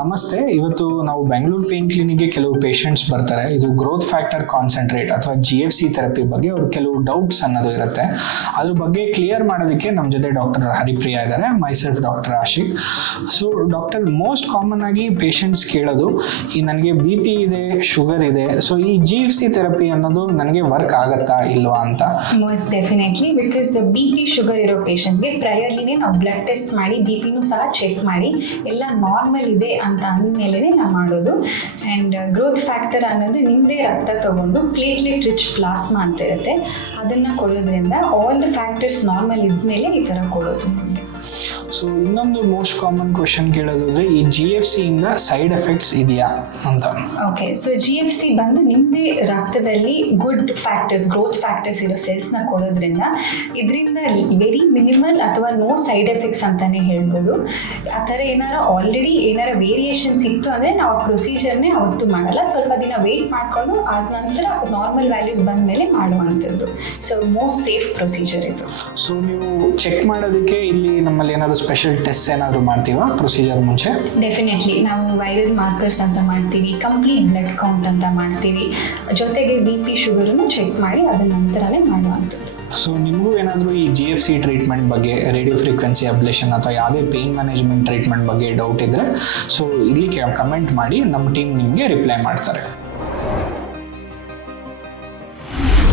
ನಮಸ್ತೆ. ಇವತ್ತು ನಾವು ಬೆಂಗಳೂರು ಪೇನ್ ಕ್ಲಿನಿಕ್ಗೆ ಕೆಲವು ಪೇಷಂಟ್ಸ್ ಬರ್ತಾರೆ. ಇದು ಗ್ರೋತ್ ಫ್ಯಾಕ್ಟರ್ ಕಾನ್ಸಂಟ್ರೇಟ್ ಅಥವಾ GFC ಥೆರಪಿ ಬಗ್ಗೆ ಅವ್ರ ಕೆಲವು ಡೌಟ್ಸ್ ಅನ್ನೋದು ಇರುತ್ತೆ. ಅದ್ರ ಬಗ್ಗೆ ಕ್ಲಿಯರ್ ಮಾಡೋದಕ್ಕೆ ನಮ್ಮ ಜೊತೆ ಡಾಕ್ಟರ್ ಹರಿಪ್ರಿಯಾ ಇದ್ದಾರೆ, myself doctor Ashiq. So doctor, most common ಆಗಿ ಪೇಷಂಟ್ಸ್ ಕೇಳೋದು, ಈ ನನಗೆ BP ಇದೆ, ಶುಗರ್ ಇದೆ, ಸೊ ಈ GFC ಥೆರಪಿ ಅನ್ನೋದು ನನಗೆ ವರ್ಕ್ ಆಗತ್ತಾ ಇಲ್ವಾ ಅಂತ. Most definitely, because BP sugar ಇರೋ ಪೇಷಂಟ್ಸ್ಗೆ ಪ್ರಯರ್ಲಿನೇ ನಾವು ಬ್ಲಡ್ ಟೆಸ್ಟ್ ಮಾಡಿ BP ಸಹ ಚೆಕ್ ಮಾಡಿ ಎಲ್ಲ ನಾರ್ಮಲ್ ಇದೆ ಅಂತ ಅಂದಮೇಲೆ ನಾವು ಮಾಡೋದು. ಆ್ಯಂಡ್ ಗ್ರೋತ್ ಫ್ಯಾಕ್ಟರ್ ಅನ್ನೋದು ನಿಮ್ಮದೇ ರಕ್ತ ತಗೊಂಡು ಪ್ಲೇಟ್ಲೆಟ್ ರಿಚ್ ಪ್ಲಾಸ್ಮಾ ಅಂತ ಇರುತ್ತೆ, ಅದನ್ನು ಕೊಡೋದ್ರಿಂದ ಆಲ್ ದ ಫ್ಯಾಕ್ಟರ್ಸ್ ನಾರ್ಮಲ್ ಇದ್ಮೇಲೆ ಈ ಥರ ಕೊಡೋದು ನಿಮಗೆ. ಸೊ ಇನ್ನೊಂದು ಮೋಸ್ಟ್ ಕಾಮನ್ ಕ್ವಶನ್ ಕೇಳೋದಾದ್ರೆ, ಈ GFC ಇಂದ ಸೈಡ್ ಎಫೆಕ್ಟ್ಸ್ ಇದೆಯಾ ಅಂತ. ಓಕೆ, ಸೊ GFC ಬಂದು ನಿಮ್ಮದೇ ರಕ್ತದಲ್ಲಿ ಗುಡ್ ಫ್ಯಾಕ್ಟರ್ಸ್, ಗ್ರೋತ್ ಫ್ಯಾಕ್ಟರ್ಸ್ ಇರೋ ಸೆಲ್ಸ್ನ ಕೊಡೋದ್ರಿಂದ ಇದರಿಂದ ವೆರಿ ಮಿನಿಮಲ್ ಅಥವಾ ನೋ ಸೈಡ್ ಎಫೆಕ್ಟ್ಸ್ ಅಂತಲೇ ಹೇಳ್ಬೋದು. ಆ ಥರ ಆಲ್ರೆಡಿ ಏನಾರ ವೇರಿಯೇಷನ್ಸ್ ಇತ್ತು ಅಂದರೆ ನಾವು ಆ ಪ್ರೊಸೀಜರ್ನೇ ಅವತ್ತು ಮಾಡಲ್ಲ, ಸ್ವಲ್ಪ ದಿನ ವೆಯ್ಟ್ ಮಾಡಿಕೊಂಡು ಆದ ನಂತರ ನಾರ್ಮಲ್ ವ್ಯಾಲ್ಯೂಸ್ ಬಂದ ಮೇಲೆ ಮಾಡುವಂಥದ್ದು. ಸೊ ಮೋಸ್ಟ್ ಸೇಫ್ ಪ್ರೊಸೀಜರ್ ಇದು. ಸೊ ನೀವು ಚೆಕ್ ಮಾಡೋದಕ್ಕೆ ಇಲ್ಲಿ ನಮ್ಮಲ್ಲಿ ಏನಾದ್ರು ಸ್ಪೆಷಲ್ ಟೆಸ್ಟ್ ಏನಾದ್ರು ಮಾಡ್ತೀವಾ ಪ್ರೊಸೀಜರ್ ಮುಂಚೆ? ಡೆಫಿನೆಟ್ಲಿ ನಾವು ವೈರಲ್ ಮಾರ್ಕರ್ಸ್ ಅಂತ ಮಾಡ್ತೀವಿ, ಕಂಪ್ಲೀಟ್ ಬ್ಲಡ್ ಕೌಂಟ್ ಅಂತ ಮಾಡ್ತೀವಿ, ಜೊತೆಗೆ BP ಶುಗರನ್ನು ಚೆಕ್ ಮಾಡಿ ಅದರ ನಂತರನೇ ಮಾಡುವಂಥದ್ದು. ಸೊ ನಿಮಗೂ ಏನಾದರೂ ಈ GFC ಟ್ರೀಟ್ಮೆಂಟ್ ಬಗ್ಗೆ, ರೇಡಿಯೋ ಫ್ರೀಕ್ವೆನ್ಸಿ ಅಬ್ಲೇಷನ್ ಅಥವಾ ಯಾವುದೇ ಪೇನ್ ಮ್ಯಾನೇಜ್ಮೆಂಟ್ ಟ್ರೀಟ್ಮೆಂಟ್ ಬಗ್ಗೆ ಡೌಟ್ ಇದ್ದರೆ ಸೊ ಇಲ್ಲಿ ಕಮೆಂಟ್ ಮಾಡಿ, ನಮ್ಮ ಟೀಮ್ ನಿಮಗೆ ರಿಪ್ಲೈ ಮಾಡ್ತಾರೆ.